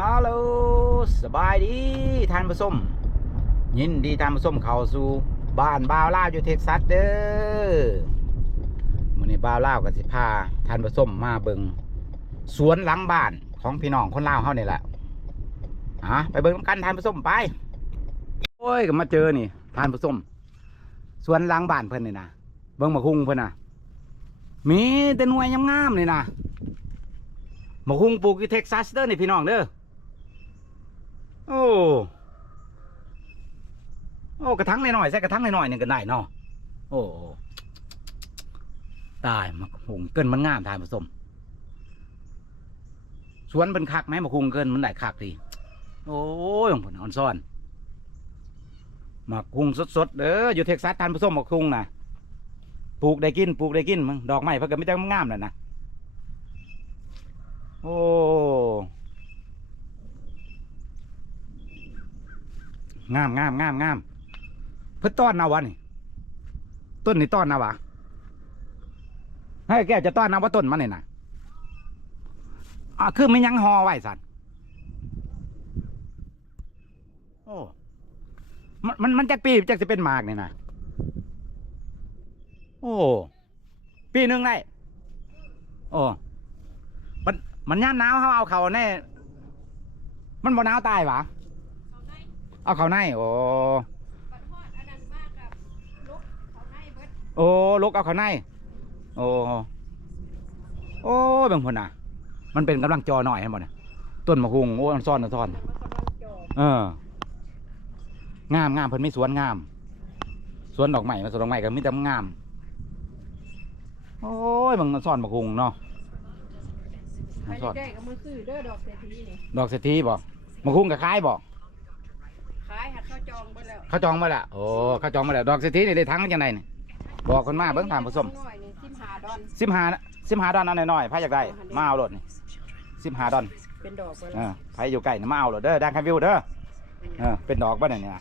ฮัลโหลสบายดีท่านผู้ชมยินดีท่านผู้ชมเข้าสู่บ้านบ่าวลาอยู่เท็กซัสเด้อมื้อนี้บ่าวลาวก็สิพาท่านผู้ชมมาเบิงสวนหลังบ้านของพี่น้องคนลาวเฮานี่แหละอะไปเบิงกันท่านผู้ชมไปโอ้ยก็มาเจอนี่ท่านผู้ชมสวนหลังบ้านเพิ่นนี่นะเบิงมาคุงเพิ่นน่ะมีแต่หน่วยงามๆนี่นะมกฮุงปลูกอยู่เท็กซัสเด้อนี่พี่น้องเด้อ โอ้โอ้กระถางหน่อยๆใส่กระถางหน่อยๆหนึ่งก็ได้เนาะโอ้ตายมกฮุงเกินมันงามทานผสมสวนเป็นคักไหมมกฮุงเกินมันได้คักดีโอ้ยของผลอ่อนซ่อนมกฮุงสดๆเด้ออยู่เท็กซัสทานผสมมกฮุงนะปลูกได้กินปลูกได้กินมึงดอกไม้เพิ่นก็ไม่ต้องงามแล้วนะโอ้ งามงามงามงามเพิ่นต้อนนาวะนี่ ต้นนี่ต้อนนาวะให้แกจะต้อนนาวะต้นมันนี่ยนะอะคือไม่ยังหอไว้สันโอ้มันมันมันจักปีจักจะเป็นหมากเนี่ยนะโอ้ปีหนึ่งได้โอ้มันมันย่ามหนาวเขาเอาเขาแน่มันบ่หนาวตายหวะ เอาเขาในโอ้บัดฮอดอันนั้นมากกับลุกเขาให้เบิดโอ้ลูกเอาเขาในโอ้โอ้ยเบางคนน่ะ มันเป็นกำลังจอหน่อยให้หมดเนี่ยต้นมะฮุงโอ้มันซ่อนมันซ่อนมันกำลังจอเอองามงามเพิ่นมีสวนงาม สวนดอกไม้มาสวนดอกไม้ก็มีแต่งาม โอ้ยมันซ่อนมะฮุงเนาะใครได้ก็มือซื้อเด้อดอกเศรษฐีนี่ดอกเศรษฐีบ่มะฮุงกับคล้ายบ่ ขายหักเข้าจองไปแล้ว เขาจองมาแล้วโอ้เขาจองมาแล้วดอกเศรษฐีนี่ได้ทั้งจังไดนี่บอกคนมาเบิ่งถามผู้ชมน้อยนี่ทิมหาดอนสิบห้าสิบห้าดอนอันน้อยๆไผอยากได้มาเอาโลดนี่สิบห้าดอนเป็นดอกไปเอแล้วอไผอยู่ใกล้นี่มาเอาโลดเด้อดังคันวิวเด้อเออเป็นดอกบ่เนี่ยเนี่ย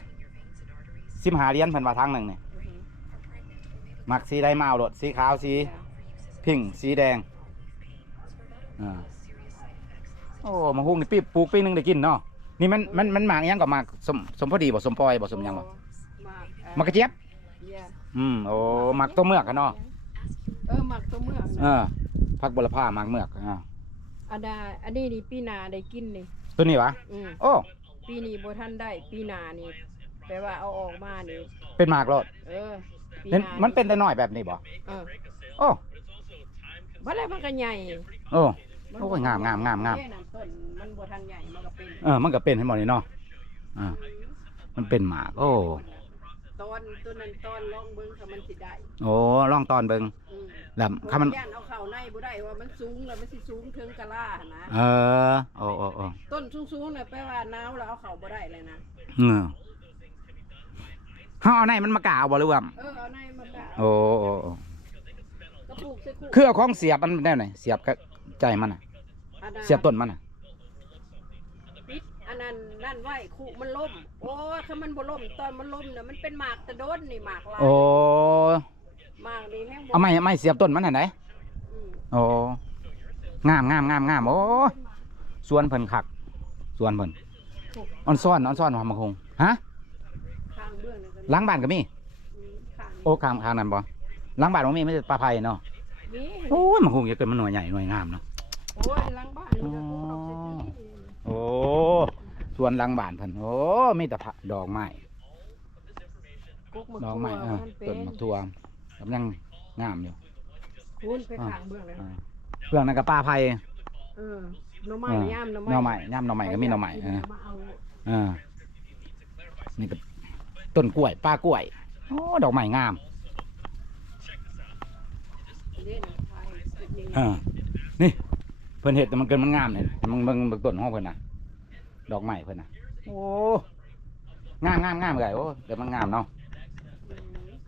สิบห้าเหรียญเพิ่นว่าทางหนึงนี่มักสีใดมาเอาโลดสีขาวสีพิงค์สีแดงอ่าโอ้มะฮุงนี่ปีปลูกปีหนึงได้กินเนาะ นี่มันมันมันหมากอิหยังก็หมากสมสมพอดีบ่สมปอยบ่สมหยังบ่มากมักกระเจี๊ยบเยี่ยอืมโอ้หมักตัวเมือกกันเนาะเออหมักตัวเมืองเอนะอพักบลผ้าหมักเมือกอ่าอันดาอันนี้นี่ปีหนาได้กินนี่ตัวนี้วะอืมโอ้ปีนี้บ่ทันได้ปีหนานี่แปลว่าเอาออกมานี่เป็นหมากรดเออปีเห็นหามันเป็นแต่น้อยแบบนี้บ่เออโอ้บ่แล้วมันก็ใหญ่โอ้มัน โอ้ยงามงามงามงามแค่นั้นต้นมันบ่ทันใหญ่มันก็เป็นเออมันก็เป็นให้หมดนี่เนาะอ่ามันเป็นหมากโอ้ตอนตัวนั้นตอนลองเบิ่งถ้ามันสิได้โอ้ลองตอนเบิงอืมแล้วเพถ้าราะมัน ย่านเอาเข้าในบ่ได้ว่ามันสูงแล้วมันสิสูงถึงกะลาหั่นนะเออโอ้โอ้โอ้ต้นสูงๆน่ะแปลว่าหนาวแล้วเอาเข้าบ่ได้เลยนะเออเฮาเอาในมันมากล่าวบ่หรือว่าเออเอาในมันก็โอ้โอ้โอ้ก็ปลูกใส่คู่คือเอาของเสียบมันแนวไหนเสียบกับ ใจมันน่ะ อันนั้นเสียบต้นมันน่ะ ปิดอันนั้นนั่นไว้คู่มันล่ม โอ้ยถ้ามันบ่ล่มตอนมันล่มน่ะมันเป็นหมากตะโดนนี่หมากลายโอ้หมากนี่แห้งบ่เอาไม้ไม้เสียบต้นมันน่ะไหนอืมโอ้งามงามงามงามโอ้สวนเพิ่นคักสวนเพิ่นออนซ่อนออนซ่อนว่ามังคงฮะข้างเบื้องนั่นก็หล้างบ้านก็มี อืมข้างโอ้ข้างข้างนั้นบ่หล้างบ้านบ่มีไม่ใช่ปลาไผ่เนาะ นี่โอ้ยมังคงจะเกิดมันหน่วยใหญ่หน่วยงามเนาะ โอ้ยหลังบ้านนี่ก็ปลูกดอกเศรษฐีนี่โอ้สวนหล้างบ้านเพิ่นโอ้มีแต่ผักดอกไม้กุ๊กมะดอกกรูไม้ดเออมันเป็ต้นนมะทั่วกำลังงามอยู่คุณไปข้างเบื้องเลยอ่าเรื่องนั้นก็ปลาไผ่เออหน่อไม้เออย่ามหน่อหน่อไม้ไม้ย่ำหน่อไม้ก็มีหน่อไม้เออ มาเอาเออนี่ก็ต้นกล้วยปลากล้วย โอ้ ดอกไม้งามเล่นไฟจุดนี้เออนี่ เพิ่นเห็ดแต่มันเกินมันงามเนี่ยมันมันมันต้นห้องเพิ่นน่ะดอกไม้เพิ่นน่ะโอ้งามงามงามเลยโอ้เดี๋ยวมันงามเนาะ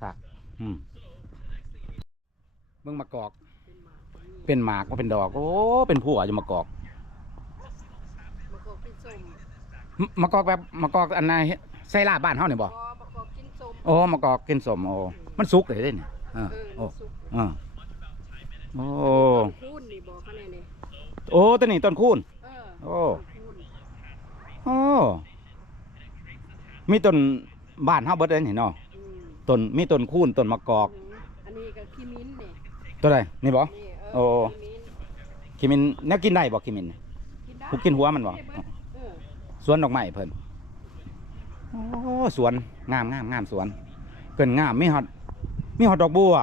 ครับอืมเบิ่งมะกอก เป็นหมากว่าเป็นดอก โอ้เป็นผัวอยู่มะกอกมะกอกกินส้มมมะกอกแบบมะกอกอันไหนใส่ลาบบ้านเฮาเนี่ยบ่พอมะกอกกินส้มโอ้มะกอกกินสมโอ้มันสุกเลยเด้เนี่ยเออเออโอ้สุกเออโอ้คูนนี่บอกเขาแน่นี่ โอ้ตัวนี้ต้นคูนเออโอ้คูนโอ้มีต้นบ้านเฮาเบิดเลยนี่เนาะอืมต้นมีต้นคูนต้นมะกอกอันนี้ก็ขี้มิ้นนี่ตัวใดนี่บ่ นี่โอ้เขี้มิ้นคิมินแนวกินได้บ่คิมินกินได้ผู้กินหัวมันบ่ ได้เดเออสวนดอกไม้เพิ่น โอ้สวนงามงามงามสวน เกินงามมีฮอดมีฮอดดอกบัว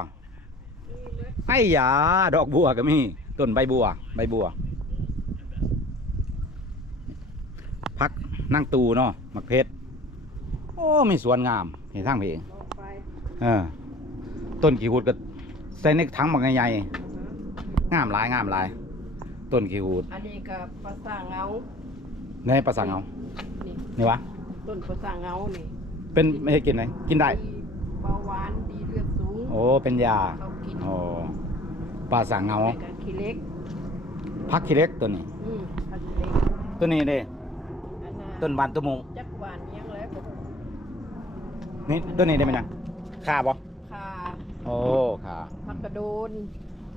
นี่เบิดไอ้ยาดอกบัวก็มีต้นใบบัว ใบบัว พักนั่งตูเนาะมักเพชรโอ้มีสวนงามเห็นทางเพเองออกไปเออต้นขี้หูดก็ใส่ในถังบักใหญ่ๆงามหลายงามหลาย ต้นขี้หูดอันนี้ก็ภาษาเงาในภาษาเงานี่นี่วะต้นภาษาเงานี่เป็นไม่ให้กินไหมกินได้เบาหวานดีเลือดสูงโอ้เป็นยาเขากินโอ้ปลาสังเงาแล้วก็ขี้เล็กพักขี้เล็กตัวนี้อืมพันเล็กตัวนี้เด้อันน่ะ ต้นบานตุมุงจักหวานยังแล้วก็นี่ตัวนี้ได้ไหมนะขาบ่คาโอ้ขาผักกระโดน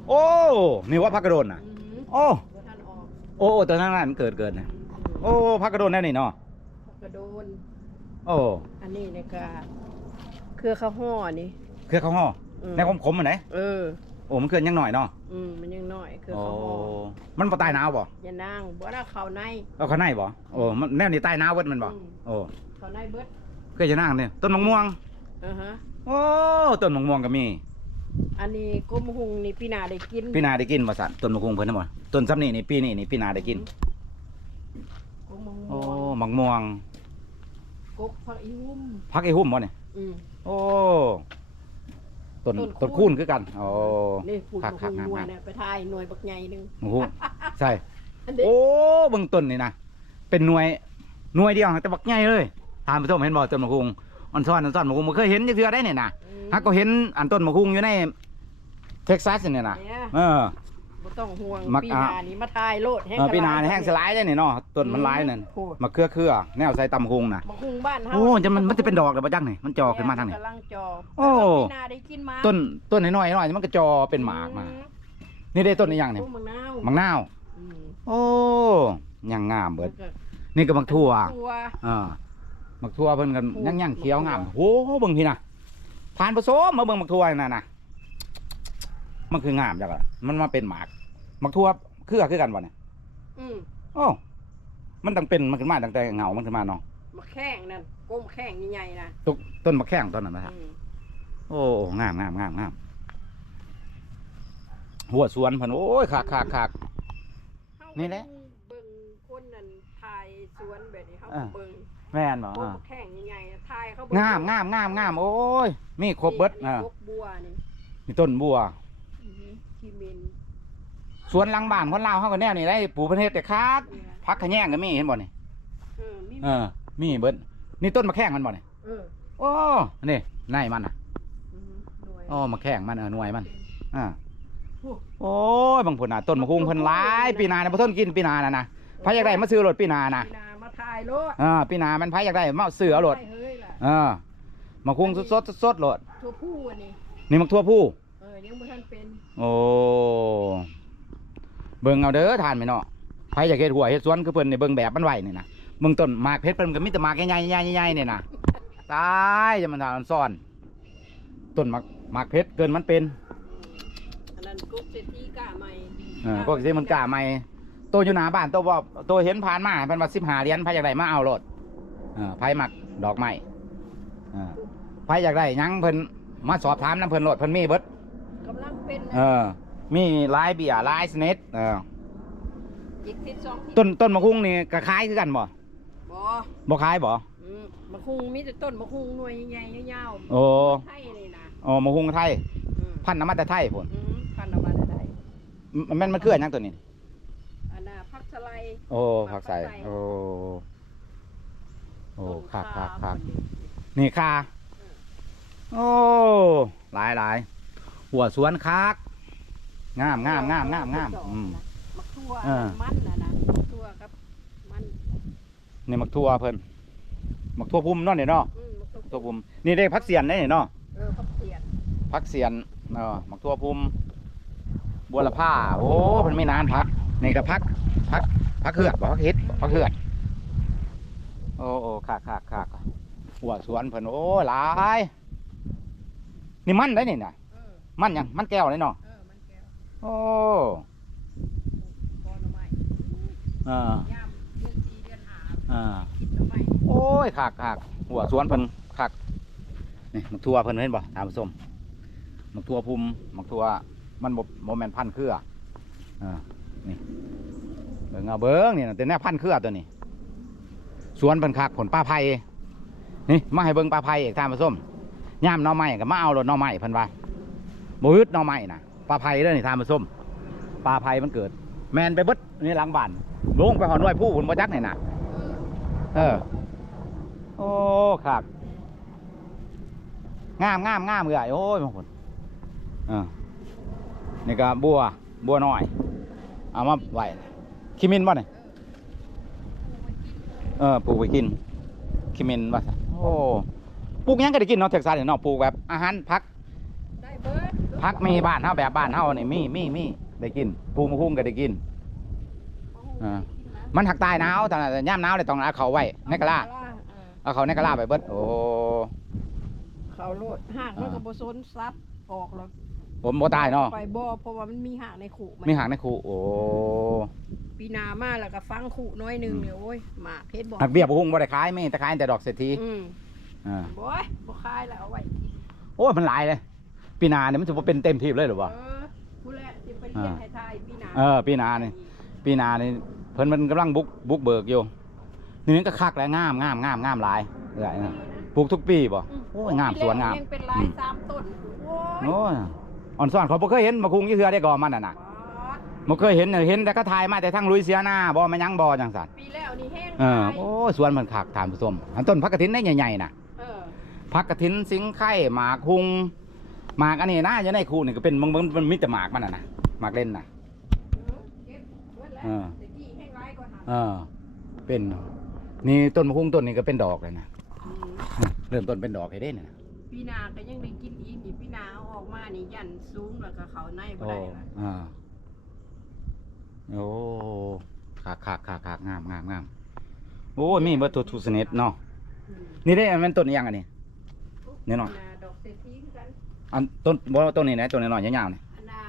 โอ้นี่ว่าพักกระโดนน่ะ อือหือโอ้บ่ท่านออกโอ้โอ้ตัวนั้นนั่นเกิดเกิดนะโอ้พักกระโดนแน่นี่เนาะผักกระโดน โอ้อันนี้เนี่ยก็เครือข้าวห่อนี่เครือข้าวห่ออืมในขมๆมันไหนเออ โอ้มันเคลื่อนยังหน่อยเนาะอืมมันยังน้อยเครือโอ้ข้าวห่อมันบ่ตายหนาวบ่อย่านั่งบ่ได้เข้าในเอาข้างในบ่โอ้มันแนวนี้ตายหนาวเบิดมันบ่อืมโอ้เข้าในเบิดเคยจะนั่งเนี่ยต้นมะม่วง อ่าฮะโอ้ต้นมะม่วงก็มีอันนี้ก้มหุงนี่พี่นาได้กินปีหนาได้กินบ่สันต้นมะม่วงเพิ่นน่ะบ่ต้นซ้ำนี่นี่ปีนี้นี่ปีหนาได้กินก้มโอ้ม่วงมะม่วงกกผักอีหุ่มพักไอ้หุ่มบ่เนี่ย อืมโอ้ ต้นต้ต้นนคูคูนนคือกันโอ้นี่พูดคักมาคักหุงงามมัวงามเนี่ยไปทายหน่วยบักใหญ่หนึงโอ้โหใช่อันนี้โอ้เบิ่งต้นนี่นะเป็นหน่วยหน่วยเดียวแต่บักใหญ่เลยทานผู้ชมเห็นบ่ต้นมะคุงอันซ้อนอันซ้อนมะคุงบ่เคยเห็นจักเทื่อได้เนี่ยนะอืมฮักก็เห็นอันต้นมะคุงอยู่ในเท็กซัสเนี่ยนะเนี่ยเออบ่ ต้องห่วงมักปีอะ หน้านี่มาทายโลดแห้งเออปีหนากระนี่ลแห้งสลายได้นี่เนาะต้นมันหลายนั่นโอ้ยมะเขือเครือแนวใส่ตำมะคุงน่ะบักหุงบ้านเฮาโอ้จะมันมันจะเป็นดอกหรือบ่จักนี่มันจอขึ้นมาทางนี้ กำลังจอโอ้ ปีหน้าได้กินมาต้นต้นน้อยๆน้อยๆมันก็จอเป็นหมากมา นี่ได้ต้นอีหยังนี่ต้นมะนาวมังนาว อืมโอ้ยังงามเบิดแล้วก็นี่ก็มักทั่วตัวอ่ามักทั่วเพิ่นกันโอ้ยังยังเขียวงามมักทั่โอ้โหเบิ่งพี่น่ะทานผสมมาเบิ่งมักทั่วนั่นน่ะมันคืองามจังล่ะมันมาเป็นหมาก มักทั่วคือคือกันบ่เนี่ยอืมโอ้มันตั้งเป็นมันขึ้นมาตั้งแต่เหงามันขึ้นมาเนาะมะแข้งนั่นก้มแข้งใหญ่ๆนะตุกต้นมะแข้งต้นนั้นนะฮะอืมโอ้งามงามงามงามหัวสวนเพิ่นโอ้ยคักคักคักเฮานี่แหละเบิ่งคนนั่นทายสวนแบบนี้เฮาอ่า เบิ่งแม่นบ่ก้มอ่าแข้งใหญ่ๆนะทายเขางามงามงามงามโอ้ยมีครบเบิดนี่อ่ากกบัวนี่ นี่ต้นบัวอือหือขี้มิน สวนหลังบ้านคนลาวเฮาก็แนวนี้ได้ปลูกประเทศแต่คักนี่นะพักขะแยงก็มีเห็นบ่นี่เออมีเออ มีเบิดนี่ต้นมะแข้งมันบ่นี่เออโอ้นี่ในมันน่ะอือหือหน่วยโอ้มะแข้งมันเออหน่วยมันอ่าโอ้โอ้ยบางผลน่ะต้นมะคุงเพิ่นหลายปีหน้าน่ะบ่ทนกินปีหน้าน่ะนะไผอยากได้มาซื้อรถปีหน้าน่ะพี่นามาทายโลดอ่าปีหน้ามันไผอยากได้มาซื้อเอารถไม่เฮ้ยล่ะเออมะคุงสดๆสดๆโลดตัวผู้อันนี้นี่มักทั่วผู้เออยังบ่ทันเป็น โอ้ เบิ่งเอาเด้อทานไหมเนาะไผอยากเฮ็ดหัวเฮ็ดสวนคือเพิ่นนี่เบิ่งแบบมันไว้นี่นะเบิ่งต้นหมากเพชรเพิ่นก็มีแต่หมากใหญ่ๆใหญ่ๆใหญ่ๆนี่นะตายจะมันทานซ่อนต้นหมากหมากเพชรเกินมันเป็นอันนั้นกุ๊กเศรษฐีกะใหม่เออพวกที่มันกล้าใหม่โตอยู่หน้าบ้านโตบ่โตเห็นผ่านมาเพิ่นว่า15เหรียญไผอยากได้มาเอาโลดเออไผมักดอกไม้เออไผอยากได้หยังเพิ่นมาสอบถามนํเพิ่นโลดเพิ่นมีเบิดกำลังเป็นเออ มีลายเบียร์ลายสเน็ตเอออีกทิศสองทิศต้นต้นมะคุงนี่ก็คล้ายคือกันบ่บ่บ่คล้ายบ่อืมมะคุงมีแต่ต้นมะคุงหน่วยใหญ่ๆยาวโอ้ไทยนี่นะโอ้มะคุงไทย อืมพันธุ์น้ำมันแต่ไทยพุ่นอืมพันธุ์เอามาได้ไดมันมันมันคืออันหยังตัวนี้ อันน่ะผักสไลด์ โอ้ผักใส่ โอ้โอ้ต้นคักคักขาคักพอดี นี่คาโอ้ หลายหลายหัวสวนคัก งามงามงามงามงามอืม มักทั่วเออ มันน่ะนะมักทั่วครับ มันนี่มักทั่วเพิ่นมักทั่วพุ่มเนาะนี่เนาะอืมมักทั่วพุ่มนี่ได้พักเสียนได้นี่เนาะเออผักเสียนพักเสียนเออมักทั่วพุ่มบัวละผ้าโอ้เพิ่นไม่นานพักนี่ก็พักพักพักเหือดบ่พักเฮ็ดพักเหือดโอ้โอ้คักคักคักหัวสวนเพิ่นโอ้หลาย นี่มันได้นี่น่ะ เออมันหยังมันแก้วเลยเนาะเออมันแก้ว โอ้บอหน่อไม้เอ่าย่ำเดือนสี่เดือนห้าอ่ากินหน่อไม้โอ้ยคักคักหัวสวนเพิ่นคักนี่มักทั่วเพิ่นเห็นบ่ตามส้มมักทั่วภูมิมักทั่วมันบ่บ่แม่นพันธุ์เครืออ่านี่เบิ่งเอาเบิ่งนี่น่ะแต่แนวพันธุ์เครือตัวนี้ สวนเพิ่นคักผลปลาไผ่นี่มาให้เบิ่งปลาไผ่อีกตามส้มย่ามหน่อไม้ก็มาเอารถหน่อไม้เพิ่นว่าบ่ฮึดหน่อไม้น่ะ ปลาไผ่เด้อนี่ตานมาส้มปลาไผ่มันเกิด แมนไปเบิดนี่หลังบ้านลงไปหอนไว้ผู้พุ่นบ่จักนี่น่ะเออ โอ้ครับงามงามงามเลยโอ้ยบางคนเออนี่ก็บัวบัวน้อย เอามาไหวคิมินบ่เนี่ยเออปลูกไปกินคิมินว่าโอ้ปลูกยังก็ได้กินเนาะเท็กซัสเนี่ยเนาะปลูกแบบอาหารพักได้เบิด พักมีบ้านเฮาแบบบ้านเฮานี่มีมีมีได้กินปลูกมะฮุ่งก็ได้กินอ่ามันหักตายหนาวแต่ย่ามหนาวเลยต้องเอาเขาไว้ในกะลาเออเอาเขาในกะลาไปเบิดโอ้เขาโลดหากมันก็บ่ซนซับออกแล้วผมบ่ตายเนาะไปบ่เพราะว่ามันมีหากในขู่นมีหางในคูโอ้ปีหนามาแล้วก็ฟังขู่น้อยหนึงเนี่ยโอ้ยหมากเพชรบอกหักเบี้ยบ่ฮุ่งบ่ได้ขายมีแต่ขายแต่ดอกเศรษฐีอืมอ่าบ่ยบ่คายแล้วเอาไว้กินโอ้ยมันหลายเลย ปีหนาเนี่ยมันจะบ่เป็นเต็มทีเลยหรือเปล่าเออผู้แรกสิไปเรียนไทยๆปีหนาเออปีหน้านี่ ปีหนานี่เพิ่นมันกำลังบุกบุกเบิกอยู่นี่มันก็คักแล้วงามงามงามงามหลายเอ้ยนะปลูกทุกปีบ่อืมโอ้ยงามสวนงาม ยังเป็นลายสามต้นโอ้ยโอ้ยอ่อนซ่อนเขาบ่เคยเห็นมะคุงยี่เทือได้ก่อมันน่ะนะบาดบ่เคยเห็นเห็นแต่ก็ถ่ายมาแต่ทั้งลุยเซียนาบ่แม่นหยังบ่จังซั่นปีแล้วนี่แห้งเออตายโอ้ยสวนมันคักทานผู้ชมอันต้นพักกฐินได้ใหญ่ๆน่ะเออ ผักกระถินสิงไข่หมากคุง หมากอันนี้นะอยู่ในคูนี่ก็เป็นมันมันมันมีแต่หมากมันน่ะนะหมากเล่นน่ะเก็บเบิดแล้วเออแต่กี้แห้งร้ายกว่าหาเออ เป็นนี่ต้นมะคุงต้นนี้ก็เป็นดอกเลยนะอืมเริ่มต้นเป็นดอกให้ได้น่ะปีหนาก็ยังได้กินอีกนี่ปีหนาเอาออกมานี่ยันสูงแล้วก็เขาในบ่โอ้ได้ละอ่าโอ้ขากขากขากขากงามงามงามโอ้ยมีเบอร์ทุกทุกชนิดเนาะอืมนี่ได้อันมันต้นอิหยังอันนี้เนี่ยเนาะ อันต้นบ่ต้นนี้นะต้นน้อยๆยาวๆนี่อันนา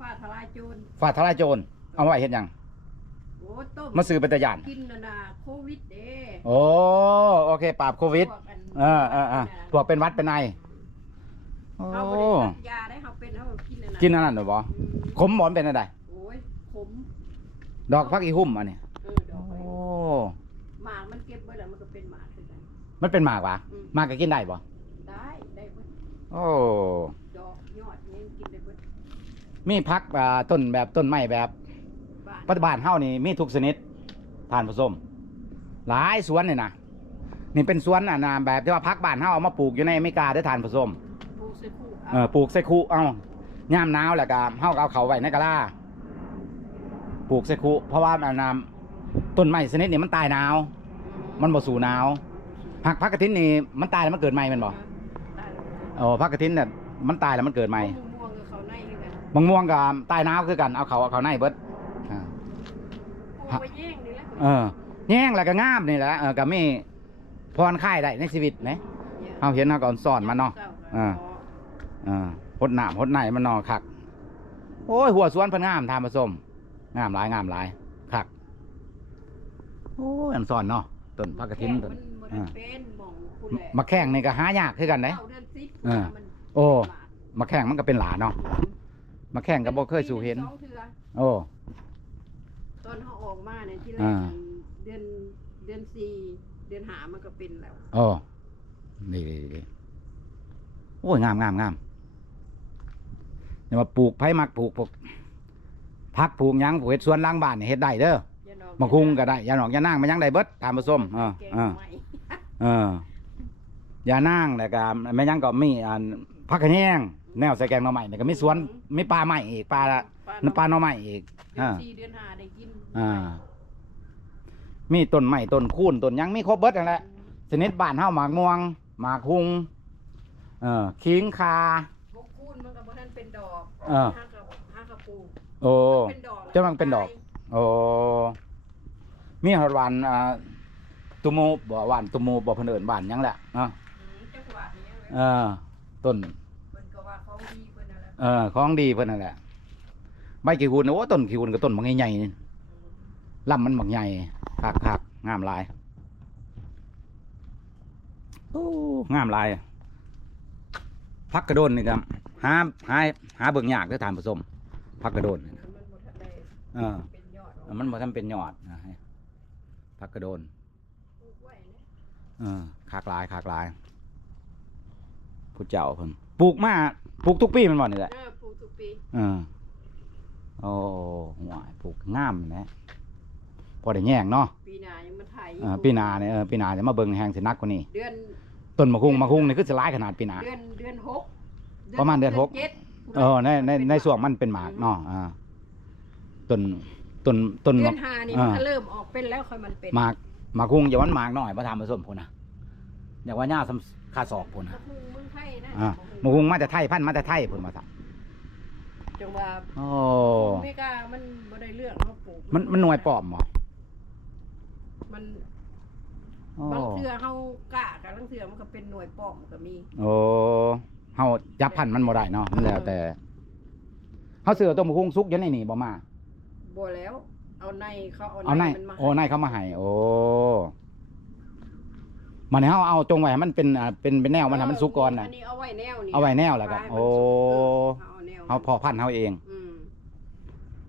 ฟ้าทลายโจรฟ้าทลายโจรเอาไว้เฮ็ดหยังโอ้ต้มมาซื้อเป็นตะยานกินนานาโควิดเด้โอ้โอเคปราบโควิดพกนเออเออเออพวกเป็นหวัดเป็นไอโอ้เขาบ่ได้ตัดยาได้เขาเป็นเขากินนานากินอันนั้นหรือบ่อืมขมหมอนเป็นอะไรโอ้ยขมดอกพักอีหุ่มอันนี้เออดอกโอ้ไม้หมากมันเก็บไว้แล้วมันก็เป็นหมากคือกันมันเป็นหมากวะอืมหมากก็กินได้บ่ได้ได้เบิด โอ้ดอกยอดยังกินได้เบิดมีพักอ่าต้นแบบต้นไม้แบบบ้านปัจจุบันเฮานี่มีทุกชนิดทานผสม หลายสวนนี่นะนี่เป็นสวนอะนะแบบที่ว่าพักบ้านเฮาเอามาปลูกอยู่ในอเมริกาได้ทานผสม ปลูกใส่คู่เออปลูกใส่คูเอายามหนาวแล้วก็เฮาก็เอาเขาไว้ในกะลาปลูกใส่คูเพราะว่าอันน้ำต้นไม้ชนิดนี้มันตายหนาวมันบ่สู่หนาวหักพักกระถินนี่มันตายแล้วมันเกิดใหม่แมันบ่ได้ แล้วโอ้พักกระถินเนี่ยมันตายแล้วมันเกิดใหม่ม่วงกับเขาในคือกันบางม่วงกับตายหนาวคือกันเอาเขาเอาเขาในเบิดอ่าปลูกไว้แย่งนี่แหละเออแย่งแล้วก็งามนี่แหละเออก็มีพรค่ายได้ในชีวิตนะเฮาเห็นเฮาก็สอนมันเนาะอ่าอ่าพดน้ำพดไหนมันเนอคักโอ้ยหัวสวนเพิ่นงามทานผสมงามหลายงามหลายคักโอ้ยอันสอนเนาะต้นพักกระถินต้นมันบ่ได้เป็นหม่องผู้แลมาแข่งนี่ก็หายากคือกันเด้เก้าเดือน สิบเออมันโอ้มาแข่งมันก็เป็นหลาเนาะมาแข่งก็บ่เคยสู่เห็น สองเทื่อโอ้ ตอนเขาออกมาเนี่ยที่แรกอ่า เดือนเดือนสี่เดือนหามันก็เป็นแล้ว โอ้นี่ดีดีโอ้ยงามงามงามเนี่ยมาปลูกไผ่มักปลูกพวกพักปลูกหยังปลูกเฮ็ดสวนหล้างบ้านนี่เฮ็ดได้เด้ออย่านอกมาคุงก็ได้ยาหนอกยานั่งมายังได้เบิดตามผสมเออแกงเออใหม่เออ ยานั่งแล้วก็แม่ยังก็มีอันพักกระแยงแนวใส่แกงหน่อไม้นี่ก็มีสวนมีปลาใหม่อีกปลาละน้ำปลาหน่อไม้อีกเดือนอ่าสี่เดือนห้าได้กินอ่า มีต้นไม้ต้นคูนต้นหยังมีครบเบิดนั่นแหละชนิดบ้านเฮาหมากม่วงหมากคุงเออขิงคา บกคูนมันก็บ่ทันเป็นดอกเออห้ากับห้ากับปลูกโอ้เป็นดอกจะมันเป็นดอก โอ้มีหอดหวันอ่าตุโมบ่หวานตุโมบ่เพิ่นเอิ้นบ้านหยังแหละเนาะอืมจังหวัดนี้ เลยเออ ต้นเพิ่นก็ว่าของดีเพิ่นนั่นแหละเออของดีเพิ่นนั่นแหละใบกี่หุ่นโอ้ต้นกี่หุ่นก็ต้นบางใหญ่ๆนี่ลำมันบางใหญ่คักคักงามหลายโอ้งามหลายพักกระโดนนี่ครับหาหาหาเบิ่งยากเด้อทานผสมพักกระโดนนี่นะมันบ่ทันได้เออ เป็นยอดออกมันบ่ทำเป็นยอดนะพักกระโดนปลูกไว้นะ เออคากหลายคากหลาย ผู้เจ้าเพิ่นปลูกมาปลูกทุกปีแมันบ่นี่แหละเออปลูกทุกปีเออโอ้หวายปลูกงามนะพอได้แย่งเนาะปีหน้ายังมาไถเออปีหนาเนี่ยเออปีหนาจะมาเบิ่งแหงสินักกว่านี้เดือนต้นมะคุงมะคุงนี่คือสิหลายขนาดปีหนาเดือนเดือนหกประมาณเดือนหกเจ็ด เออในในในส่วนมันเป็นหมากเนาะอ่าต้นต้นต้น เดืมะอนห้านี่อ่ามัมันก็เริ่มออกเป็นแล้วค่อยมันเป็นหมากหมากคุงอย่าวันหมากน้อยบ่ทำผสมพุ่นน่ะอย่าว่าหญ้าสำคาศอกพุ่นมะน่ะคุงเมืองไทยนะ อ่ามะคุงมาแต่ไทยพันธุ์มาแต่ไทยพุ่นมาซะจังว่าโอ้อเมริกามันบ่ได้เรื่องเนาะปลูกมันมันหน่วยปลอมบ่มันโอ้บางเทื่อเฮากะกับบางเทื่อมันก็เป็นหน่วยปลอมก็มี โอ้เฮาจับพันธุ์มันบ่ได้เนาะมันแล้วแต่เฮาซื้อต้นมะคุงสุกอยู่ในนี่บ่มาบ่แล้ว เอาในเขาเอาเอาในมันมาโอ้ในเขามาให้โอ้ มันให้เฮาเอาจงไว้ให้มันเป็นอ่าเป็นเป็นแนวมันให้มันสุกก่อนน่ะอันนี้เอาไว้แนวนี่เอาไว้แนวแล้วครับให้มันโอ้สุกเออเอาแนวเฮาพอพันธุ์เฮาเองอืม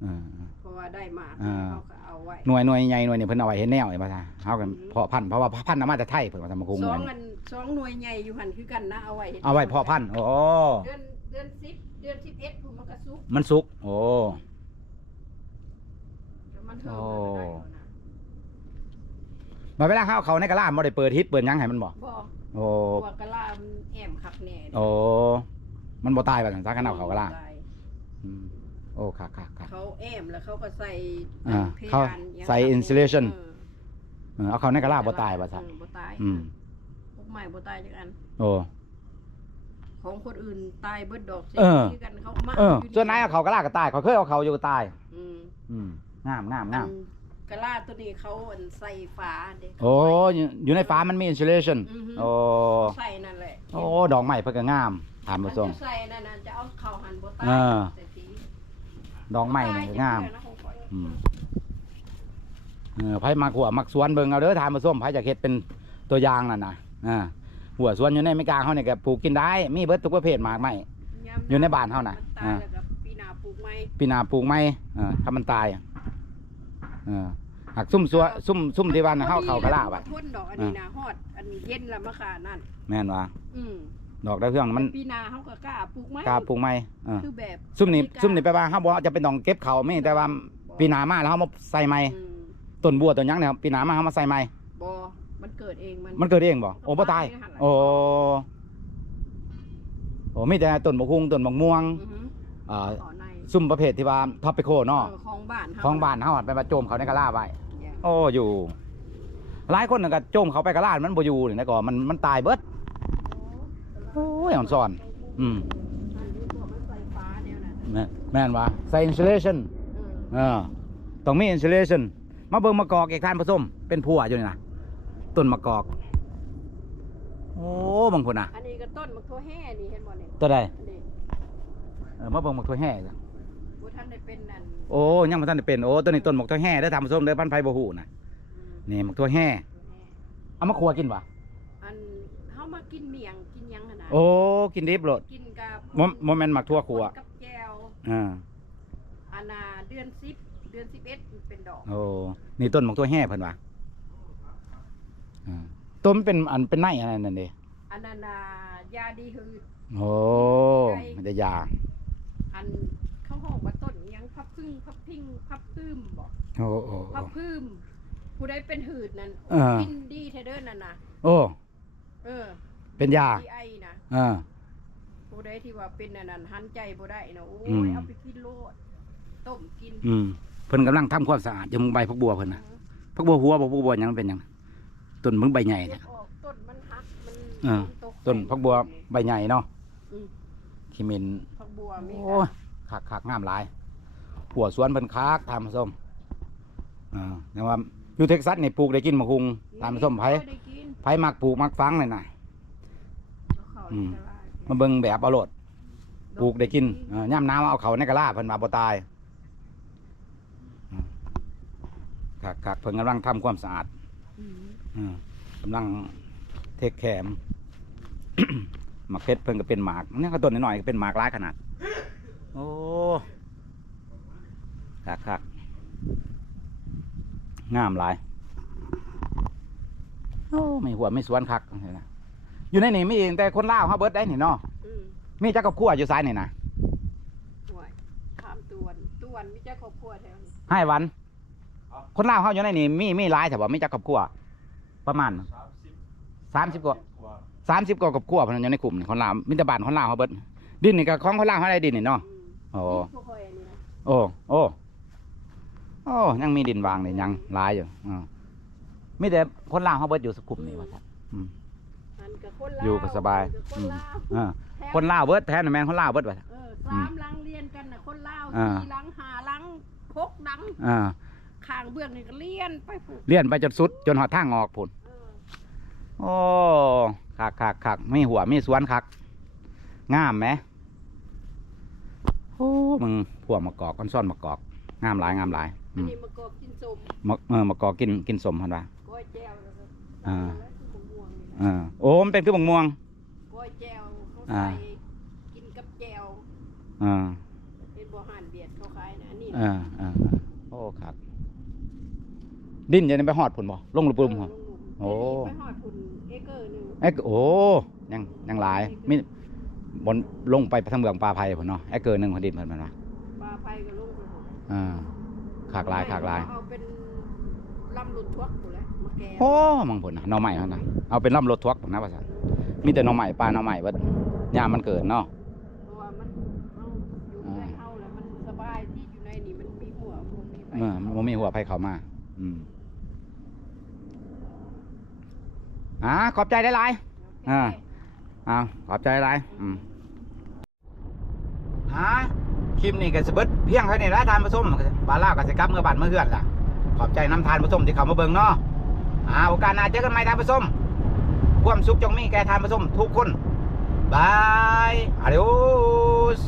อ่า เพราะว่าได้มาอ่า เขาก็เอาไว้หน่วยหน่วยใหญ่หน่วยนี่เพิ่นเอาไว้เฮ็ดแนวไอ้บ่าเฮากันอืมเพาะพันธุ์เพราะว่าพันธุ์น่ะมาจากไทยเพิ่นว่าทำมะคุงสหน่อวยงนี่อันสองหน่วยใหญ่อยู่หันคือกันนะเอาไว้ฮ็ดเอาไว้เพาะพันธุ์โอ้เดือนเดือนสิบเดือนสิบเอ็ดผมมันก็สุกมันสุกโอ้เดี๋ยวมันเถิดโอ้มันก็ได้แล้วนะ มาเวลาเฮาเขาในกะลาบ่ได้เปิดฮิตเปิดหยังให้มันบ่บ่โอ้ตัวกะลามันแอมคักแน่โอ้มันบ่ตายว่าซั่นซะคันเอาเขากะลาตยอืมโอ้คักคักคักเขาแอมแล้วเขาก็ใส่อ่าพดนเขายังใส่คักแน่ insulation เออเออเอาเขาในกะลาบ่ตายว่าซั่นเออบ่ตายอืมพวกใหม่บ่ตายจักอัน โอ้ ของคนอื่นตายเบิดดอกเออคือกันเขามาเออยู่ดีส่วนไหนเอาเขากะลาก็ตายเขาเคยเอาเขาอยู่ก็ตาย อืมอืมงามงามอังามน กะลาตัวนี้เขาอันใส่ฝาเด็ก โอ้อยู่อยู่ในฟ้ามันมี insulation อือฮึ โอ้ใส่นั่นแหละโอ้ดอกไม้เพิ่นก็งามถามมัผู้นชมจะใส่นั่นน่ะจะเอาเข้าหันบ่ตายเออใส่ทีดอกไม้นี่ก็งาม ตยจักเทื่อนะของข้อยอืมเออไผมักหัวมักสวนเบิ่งเอาเด้อถามผู้ชมไผอยากเฮ็ดเป็นตัวอย่างนั่นน่ะอ่าหัวสวนอยู่ในอเมริกาเฮานี่ก็ปลูกกินได้ มีเบิดทุกประเภทหมากไม้ยมอยู่ในบ้านเฮาน่ะมัตายอ่าแล้วก็ปีหน้าปลูกใหม่ปีหน้าปลูกไหมเออถ้ามันตาย เออหักซุ่มซัวซุ่มซุ่มที่ว่าน่ะเฮาเขากะลาบับัดทนดอกอันนี้นะฮอดอันเย็นละมะขานั่นแม่นว่าอืมดอกดาวเรืองมันปีหน้าเฮาก็กล้าปลูกไหมกล้าปลูกไหมเออคือแบบซุ่มนี่ซุ่มนี่แปลว่าเฮาบ่จะเป็นต้องเก็บเขาไม่แต่ว่าปีหน้ามาแล้วเฮามาใส่ใหม่อืมต้นบัวต้นหยังเนี่ยปีหน้ามาเฮามาใส่ใหม่บ่มันเกิดเองมันมันเกิดเองบ่โอ้บ่ตายโอ้โอ้มีแต่ต้นบกฮุงต้นบกม่วงอือฮึอ่าต่อใน ซุ่มประเภทที่ว่าท็อปปิโคเนาะเออของบ้านเฮาของบ้านเฮาอะไปมาโจมเขาในกะลาไว้เนี่ยโอ้อยู่ หลายคนน่ะก็โจมเขาไปกะลามันบ่อยู่นี่นะก็มันมันตายเบิดโอ้ยอ่อนซ่อน อืมอันนี้พวกมันไฟฟ้าเนี่ยนะแม่นแม่นว่าใส่ insulation เออเออต้องมี insulation มาเบิ่งมะกอกอีกท่านผสม เป็นผัวอยู่นี่นะต้นมะกอก โอ้บางคนน่ะอันนี้ก็ต้นมะเขือแห่นี่เห็นบ่เนี่ยตัวใดอันนี้เออมาเบิ่งมะกอกแห่ จ้ะบ่ทันได้เป็นนั่นโอ้ยังบ่ทันได้เป็นโอ้ตัวนี้ต้นมะกอกแห่ได้อท่านผสมเด้อพันธุ์ไผบ่ฮู้น่ะอืมนี่มะกอกแห่มะเขือแห่เอามาคั่วกินวะอันเฮามากินเมียงกินหยังหั่นน่ะโอ้กินดิบโลดกินกับบ่บ่แม่นมักทั่วคั่วกับแก้วอ่าอันน่ะเดือน10เดือน11มันเป็นดอกโอ้นี่ต้นมะกอกแห่เพิ่นว่าอ่าต้นมันเป็นอันเป็นไนอันนั้นนั่นเด้อันนั้นน่ะยาดีหืดโอ้มันจะยาอันเข้าห้องว่าต้น หยังพับพึ่งพับพิงพับพึ่มบอกโอ้โอ้พัโอ้บพึ่มผู้ใดเป็นหืดนั่นเออกินดีเทเดอร์นั่นน่ะโอ้ เออเป็นยาดีไอนะอ่า ผู้ใดที่ว่าเป็นอันนั้นหันใจบ่ได้นะโอ้อืม ยเอาไปกินโลดต้มกินอืมเพิ่นกำลังทำความสะอาดอยู่มึงใบพักบัวเพิ่นน่ะพักบัวหัวบ่พักบัวหยังมันเป็นหยังต้นมึงใบใหญ่เก็เนี่ยบออกต้นมันหักมันเออตกต้นพักบัวใบใหญ่เนาะอืมขี้เหม็นผักบัวมีโอ้ยคักคักงามหลาย หัวสวนเพิ่นคักทำส้มอ่าแต่ว่าอยู่เท็กซัสนี่ปลูกได้กินมะคุงทานผสมไผได้กินไผมักปลูกมักฟังเลยนะเอาเข้าอืมในตลาดมาเบิ่งแบบเอาโลดปลูกได้กินเออย่ำน้ำเอาเขาในกระลาเพิ่นมาบ่ตายอืมคักคักเพิ่นกำลังทำความสะอาดอืมอืมกำลังเทคแคม หมักเพชรเพิ่นก็เป็นหมากเนี่ยก็ต้นน้อยๆก็เป็นหมากร้ายขนาด โอ้ คักคักงามหลายโอ้ไม่หัวไม่สวนคักเห็นนะอยู่ในนี่มีแต่คนลาวเขาเบิดได้นี่เนาะอืมมีจักกับขั้วอยู่ซ้ายนี่นะห่วยข้ามตวนตวนมีเจ้าครอบครัวแถวนี้ให้วัน คนลาวเขาอยู่ในนี่มีมีหลายแต่ว่ามีจักกับขั้วประมาณสามสิบกว่า สามสิบกว่ากับขั้วเพนนะอยู่ในกลุ่มนี่คนลาวมิตรบานคนลาวเขาเบิดดินนี่ก็ของคนลาวเขาได้ดินนี่เนาะอืมโอ้ พวกคอยอันนี้นะโอ้ โอ้ โอ้ยังมีดินวางนี่ยังหลายอยู่อ่ามีแต่คนลาวเขาเบิดอยู่สกลุ่มนี่ว่าซั่นอืมอันกับคนลาวอยู่ก็สบายอันกับคนลาวอ่าแถวคนลาวเบิดแทนแมนคนลาวเบิดว่าซั่นเออสามหลังเรียนกันน่ะคนลาวอ่าสี่หลังหาหลังหกหลังอ่าข้างเบื้องนี่ก็เลียนไปผูกเลี่ยนไปจนสุด จนหอดทางออกพุ่นเออโอ้คักคักคักมีหัวมีสวนคักงามไหมโอ้มึงพวกมะกอกก้อนซ่อนมะกอกงามหลายงามหลาย อัอืนมนี้มะกอกกินสมมะเออมะกอกกินกินสมพันว่าก้อยแก้วแล้วก็อ่าแล้วคือมะม่วงนี่นะเออโอ้มันเป็นคือบังม่วงก้อยแก้วเขาอ่าใส่กินกับแก้วอ่าเป็นบ่อห่านเบียดเขาขายนะอันนี้อ่าอ่าโอ้ครับดินจะได้ไปหอดผุนบ่ลงหลุมปุ่มเอหัอวลงหลุมโอ้เดี๋ยวนี้ไปหอดพุ่นเอเกอร์หนึงไอ้โอ้ยังยังหลายมีบนลงไปทางเมืองปลาไผ่ผุนเนาะไอ้เกินหนึ่งพอดินเพิ่นมันว่าปลาไผ่ก็ลงไปหมดอ่า ขากหลายขากหลายเอาเป็นลำหลุดทวกหมดแล้วมาแกงโอ้มังผลนะหน่อใหม่เขานะเอาเป็นล่ำรถทวกผมนะภาษามีแต่หน่อใหม่ปลาหน่อใหม่เว่ายามมันเกิดเนาะเพราะว่ามันเอาอยู่ในเฮาแล้วมันสบายที่อยู่ในนี่มันมีหัวมันมีไฟเมื่อมันมีหัวไผ่เขามาอืมอ่าขอบใจได้หลายอ่าอ่าขอบใจหลายอืมอ่า คลิปนี้ก็สเบิดเพียงเท่านี้ละทานผสมบาล่ากับสกลับเมื่อบันเมื่อเฮือนล่ะ ขอบใจน้ำทานผสมที่เขามาเบิ่งเนาะอ่าโอกาสหน้าเจอกันใหม่ทานผสมความสุขจงมีแก่ทานผสมทุกคนบายอาเดอูส